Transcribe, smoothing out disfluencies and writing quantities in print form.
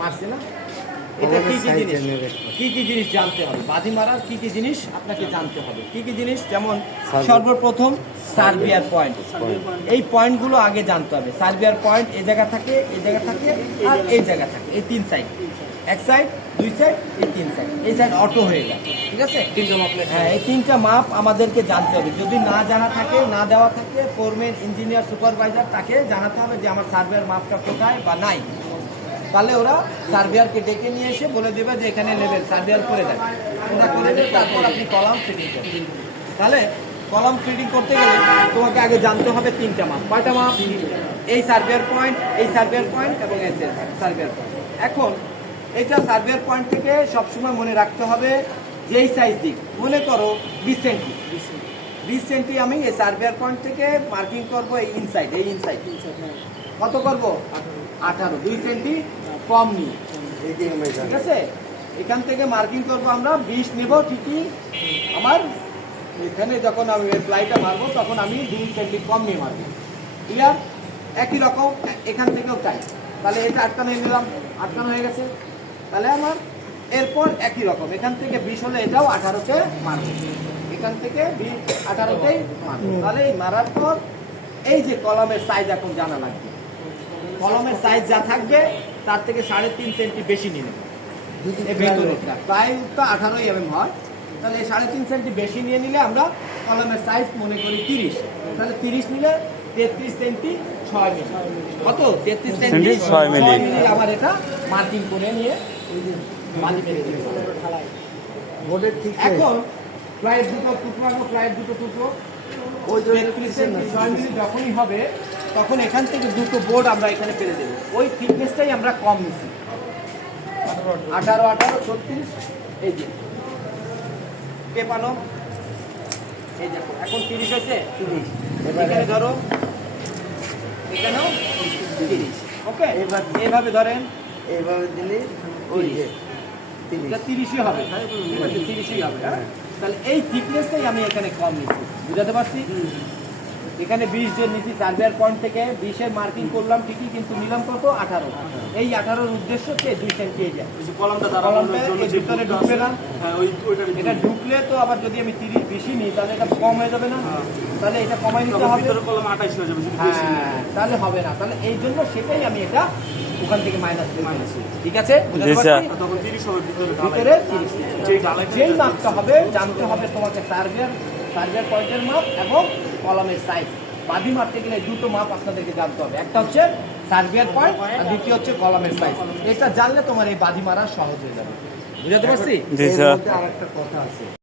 মারছে না? এটা কি কি জিনিস জানতে হবে, বাজি মারার কি কি জিনিস আপনাকে জানতে হবে, কি কি জিনিস, যেমন সর্বপ্রথম সার্ভিয়ার পয়েন্ট, এই পয়েন্টগুলো আগে জানতে হবে। সার্ভিয়ার পয়েন্ট এই জায়গা থাকে, এই জায়গা থাকে, আর এই জায়গা থাকে, এই তিন সাইড, এক সাইড, দুই সাইড, এই তিন সাইড, এই সাইড অটো হয়ে যায়, ঠিক আছে? হ্যাঁ, এই তিনটা মাপ আমাদেরকে জানতে হবে। যদি না জানা থাকে, না দেওয়া থাকে, ফোরম্যান, ইঞ্জিনিয়ার, সুপারভাইজার তাকে জানাতে হবে যে আমার সার্ভিয়ার মাপটা কোথায় বা নাই। তাহলে ওরা সার্ভিয়ারকে ডেকে নিয়ে এসে বলে দেবে যে এখানে নেবেন, সার্ভিয়ার করে দেয়, ওরা করে দেবে। তারপর আপনি কলাম ফিটিং করবেন। তাহলে কলাম ফিটিং করতে গেলে তোমাকে আগে জানতে হবে তিনটা মাপ। কয়টা মাপ? এই সার্ভিয়ার পয়েন্ট, এই সার্ভিয়ার পয়েন্ট এবং এই সার্ভিয়ার পয়েন্ট। এখন এটা সার্ভিয়ার পয়েন্ট থেকে সবসময় মনে রাখতে হবে যেই সাইজ দিক, মনে করো 20 সেন্টি, 20 সেন্টি আমি এই সার্ভিয়ার পয়েন্ট থেকে মার্কিং করবো এই ইনসাইড, এই ইনসাইড কত করবো? 18, 2 সেন্টি কম নিয়ে, ঠিক আছে? এখান থেকে মার্কিং করবো আমরা 20 নেব ঠিকই, আমার এখানে যখন আমি প্লাইটা মারবো তখন আমি 2 সেন্টি কম নিয়ে মারবো, ক্লিয়ার? একই রকম এখান থেকেও তাই। তাহলে এটা আটকানো নিলাম, আটকানো হয়ে গেছে। তাহলে আমার এরপর একই রকম এখান থেকে 20 হলে এটাও 18তে মারবো, এখান থেকে 18তেই মারবো। তাহলে এই মারার পর এই যে কলমের সাইজ এখন জানা লাগবে, কলমের সাইজ যা থাকবে তার থেকে 3.5 সেন্টি বেশি নিয়ে নেবে। ভেতরেরটা প্রায় তো 18 mm হয়, তাহলে 3.5 সেন্টি বেশি নিয়ে নিলে আমরা কলমের সাইজ মনে করি 30, তাহলে 30 নিলে 33 সেন্টি 6 মিলি। কত? 33 সেন্টি 6 মিলি আমার এটা মার্কিং করে নিয়ে বালি মেরে দিতে হবে। এখন প্রায় দুটো টুকরো, প্রায় দুটো টুকরো, ওই 33 সেন্টি 6 মিলি যখনই হবে তখন এখান থেকে দুটো বোর্ড আমরা এখানে পেরে দেবো। ওই থিকনেসটাই আমরা কম নিচ্ছি, 18, 36, এই যে পেপানো, এই দেখো এখন 30 হয়েছে। এখানে ধরো, এখানেও 30, ওকে? এবার এইভাবে ধরেন, এইভাবে দিলে ওই 30ই হবে, ঠিক আছে? 30ই হবে। হ্যাঁ, তাহলে এই থিকনেসটাই আমি এখানে কম নিচ্ছি, বুঝাতে পারছি? এখানে 20 যে নিচ্ছি সার্ভিয়ার পয়েন্ট থেকে 20-এর মার্কিং করলাম ঠিকই, কিন্তু নিলাম কত? 18। এই 18-র উদ্দেশ্য হচ্ছে 2 সেন্টি এই যায় কলমটা ভিতরে ঢুকবে না, এটা ঢুকলে তো আবার যদি আমি 30 বেশি নিই তাহলে এটা কম হয়ে যাবে না? তাহলে এটা কমাই নিতে হবে, হ্যাঁ, তাহলে হবে না। তাহলে এই জন্য সেটাই আমি এটা ওখান থেকে মাইনাস, ঠিক আছে? ভিতরে 30, যেই মাপটা হবে জানতে হবে তোমাকে সার্ভিয়ার পয়েন্টের মাপ এবং কলমের সাইজ। বাদি মারতে গেলে দুটো মাপ আপনাদেরকে জানতে হবে, একটা হচ্ছে সার্ভিয়ার পয়েন্ট আর দ্বিতীয় হচ্ছে কলমের সাইজ। এটা জানলে তোমার এই বাদি মারা সহজ হয়ে যাবে, বুঝতে পারছি? আর একটা কথা আছে।